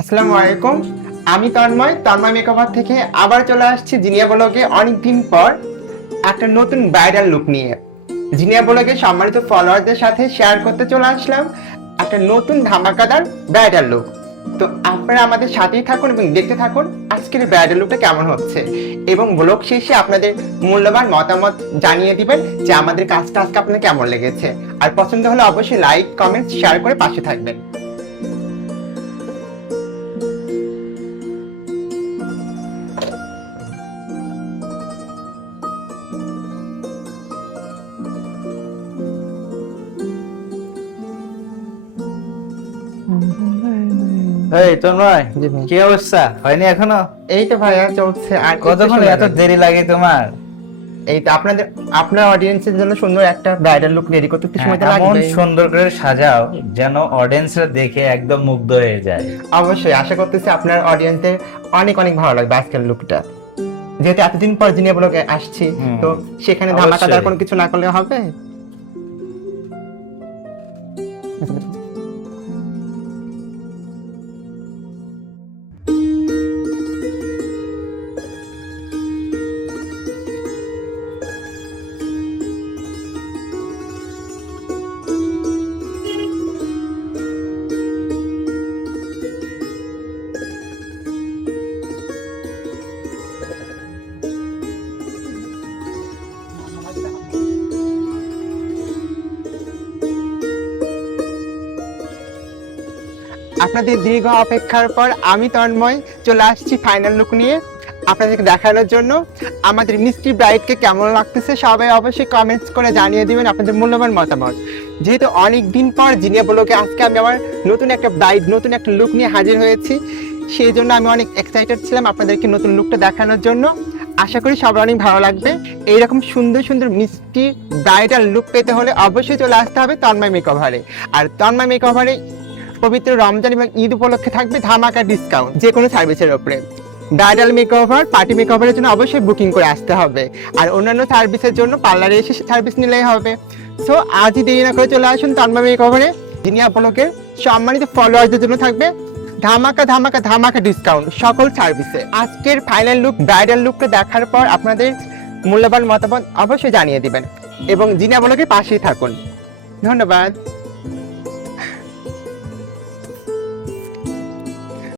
আসসালামু আলাইকুম। আমি তন্ময় মেকওভার থেকে আবার চলে আসছি জিনিয়া ব্লগে অনেকদিন পর একটা নতুন ব্রাইডাল লুক নিয়ে। জিনিয়া ব্লগে সম্মানিত ফলোয়ারদের সাথে শেয়ার করতে চলে আসলাম একটা নতুন ধামাকাদার ব্রাইডাল লুক। তো আপনারা আমাদের সাথেই থাকুন এবং দেখতে থাকুন আজকের ব্রাইডাল লুকটা কেমন হচ্ছে, এবং ব্লগ শেষে আপনাদের মূল্যবান মতামত জানিয়ে দিবেন যে আমাদের কাজটা আজকে আপনাদের কেমন লেগেছে। আর পছন্দ হলে অবশ্যই লাইক কমেন্ট শেয়ার করে পাশে থাকবেন। এই তন্ময়, জি ভাই। কি অবস্থা? হয়নি এখনো? এই তো ভাইয়া চলছে। আর কতক্ষণ এত দেরি লাগে তোমার? এই তো আপনার অডিয়েন্সের জন্য সুন্দর একটা ব্রাইডাল লুক রেডি করতে একটু সময় তো এমন লাগবে। সুন্দর করে সাজাও যেন অডিয়েন্সরা দেখে একদম মুগ্ধ হয়ে যায়। অবশ্যই আশা করতেছি আপনার অডিয়েন্সের অনেক অনেক ভালো লাগবে আজকের লুকটা। যেহেতু এতদিন পর জিনিয়া ব্লগে আসছি, তো সেখানে ধামাকাদার অবশ্যই। কোনো কিছু না করলে হবে। আপনাদের দীর্ঘ অপেক্ষার পর আমি তন্ময় চলে আসছি ফাইনাল লুক নিয়ে আপনাদেরকে দেখানোর জন্য। আমাদের মিষ্টি ব্রাইডকে কেমন লাগতেছে সবাই অবশ্যই কমেন্টস করে জানিয়ে দিবেন আপনাদের মূল্যবান মতামত। যেহেতু অনেক দিন পর জিনিয়া ব্লগে আজকে আমি আমার নতুন একটা ব্রাইড নতুন একটা লুক নিয়ে হাজির হয়েছি, সেই জন্য আমি অনেক এক্সাইটেড ছিলাম আপনাদেরকে নতুন লুকটা দেখানোর জন্য। আশা করি সবার অনেক ভালো লাগবে। এইরকম সুন্দর সুন্দর মিষ্টি ব্রাইডাল লুক পেতে হলে অবশ্যই চলে আসতে হবে তন্ময় মেকওভারে। আর তন্ময় মেকওভারে পবিত্র রমজান এবং ঈদ উপলক্ষে থাকবে ধামাকা ডিসকাউন্ট যে কোনো সার্ভিসের উপরে। ব্রাইডাল মেকওভার পার্টি মেকওভারের জন্য অবশ্যই বুকিং করে আসতে হবে, আর অন্যান্য সার্ভিসের জন্য পার্লারে এসে সার্ভিস নিলেই হবে। সো আজই দেরি না করে চলে আসুন তন্ময় মেকওভারে। জিনিয়া ব্লগের সম্মানিত ফলোয়ারদের জন্য থাকবে ধামাকা ধামাকা ধামাকা ডিসকাউন্ট সকল সার্ভিসে। আজকের ফাইনাল লুক ব্রাইডাল লুকটা দেখার পর আপনাদের মূল্যবান মতামত অবশ্যই জানিয়ে দিবেন এবং জিনিয়া ব্লগের পাশেই থাকুন। ধন্যবাদ।